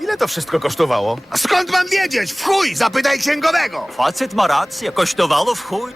Ile to wszystko kosztowało? A skąd mam wiedzieć? W chuj! Zapytaj księgowego! Facet ma rację, kosztowało w chuj.